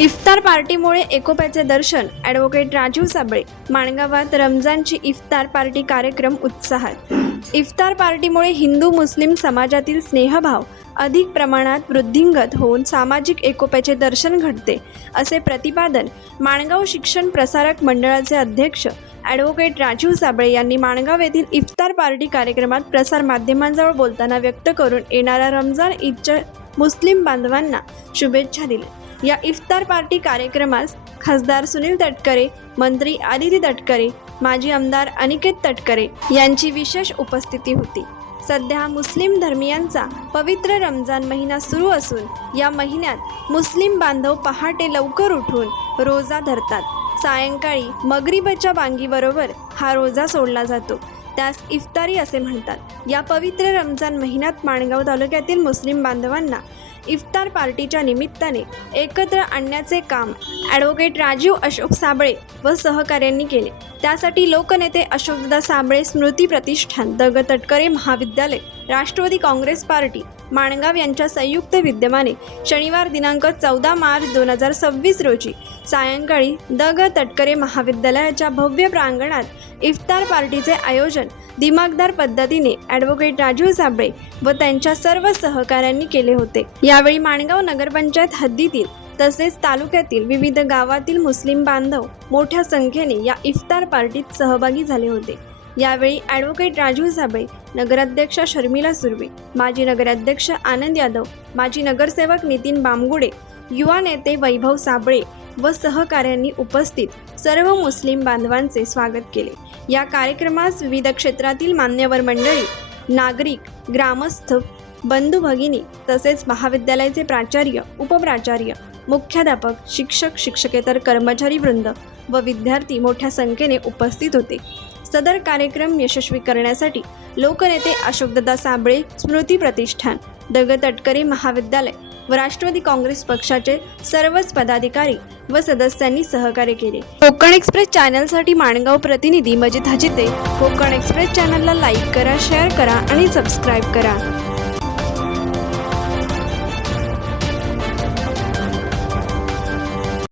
इफ्तार पार्टीमुळे एकोप्याचे दर्शन. Advocate Rajiv Sable. माणगावात रमजानची इफ्तार party कार्यक्रम उत्साहात. इफ्तार पार्टीमुळे हिंदू मुस्लिम समाजातील स्नेहभाव अधिक प्रमाणात वृद्धिंगत होऊन सामाजिक एकोप्याचे दर्शन घडते, असे प्रतिपादन माणगाव शिक्षण प्रसारक मंडळाचे अध्यक्ष ॲडव्होकेट राजीव साबळे यांनी माणगाव येथील इफ्तार पार्टी कार्यक्रमात प्रसार माध्यमांजवळ बोलताना व्यक्त करून येणाऱ्या रमजान ईदच्या मुस्लिम बांधवांना शुभेच्छा दिल्या. या इफ्तार पार्टी कार्यक्रमास खासदार सुनील तटकरे, मंत्री आदिती तटकरे, माजी आमदार अनिकेत तटकरे यांची विशेष उपस्थिती होती. सध्या मुस्लिम धर्मियांचा पवित्र रमजान महिना सुरू असून या महिन्यात मुस्लिम बांधव पहाटे लवकर उठून रोजा धरतात. सायंकाळी मगरिबच्या बांगीबरोबर हा रोजा सोडला जातो, त्यास इफ्तारी असे म्हणतात. या पवित्र रमजान महिन्यात माणगाव तालुक्यातील मुस्लिम बांधवांना इफ्तार पार्टीच्या निमित्ताने एकत्र आणण्याचे काम ॲडव्होकेट राजीव अशोक साबळे व सहकाऱ्यांनी केले. त्यासाठी लोकनेते अशोकदादा साबळे स्मृती प्रतिष्ठान, द. ग. तटकरे महाविद्यालय, राष्ट्रवादी काँग्रेस पार्टी माणगाव यांच्या संयुक्त विद्यमाने शनिवार दिनांक 14 मार्च 2026 रोजी सायंकाळी द. ग. तटकरे महाविद्यालयाच्या भव्य प्रांगणात इफ्तार पार्टीचे आयोजन दिमागदार पद्धतीने ॲडव्होकेट राजीव साबळे व त्यांच्या सर्व सहकाऱ्यांनी केले होते. यावेळी माणगाव नगरपंचायत हद्दीतील तसेच तालुक्यातील विविध गावातील मुस्लिम बांधव मोठ्या संख्येने या इफ्तार पार्टीत सहभागी झाले होते. यावेळी ॲडव्होकेट राजीव साबळे, नगराध्यक्षा शर्मिला सुर्वे, माजी नगराध्यक्ष आनंद यादव, माजी नगरसेवक नितीन बामगुडे, युवा नेते वैभव साबळे व सहकाऱ्यांनी उपस्थित सर्व मुस्लिम बांधवांचे स्वागत केले. या कार्यक्रमास विविध क्षेत्रातील मान्यवर मंडळी, नागरिक, ग्रामस्थ, बंधू भगिनी तसेच महाविद्यालयाचे प्राचार्य, उपप्राचार्य, मुख्याध्यापक, शिक्षक, शिक्षकेतर कर्मचारी वृंद व विद्यार्थी मोठ्या संख्येने उपस्थित होते. सदर कार्यक्रम यशस्वी करण्यासाठी लोकनेते अशोकदादा साबळे स्मृती प्रतिष्ठान, द. ग. तटकरे महाविद्यालय व राष्ट्रवादी काँग्रेस पक्षाचे सर्वच पदाधिकारी व सदस्यांनी सहकार्य केले. कोकण एक्सप्रेस चॅनलसाठी माणगाव प्रतिनिधी मजिद हजिते. कोकण एक्सप्रेस चॅनलला लाईक करा, शेअर करा आणि सबस्क्राईब करा.